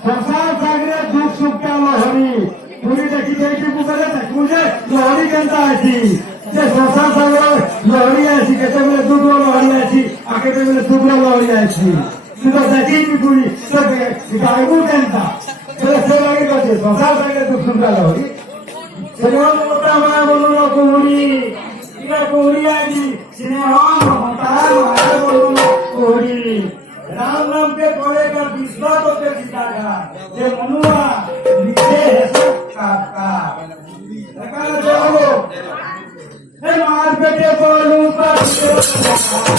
दुख सुख लहरी पूरी देखी देखी पुकारे मुझे लहरी केनता आसी जे संसार सागर लहरी आसी केते बेले दुख लहरी आसी आके बेले दुख लहरी आसी तू तो देखी की पूरी तो गायबू केनता से लगे कते संसार सागर दुख सुख लहरी सेवन मोटा माया बोलनो कोहरी इरा कोहरी आजी स्नेह तार माया बोलनो कोहरी राम नाम के पड़ेगा विश्वास होते सीधा ये मनुआ नीचे है सब काका लगा चलो हे मार बेटे बोलूं पर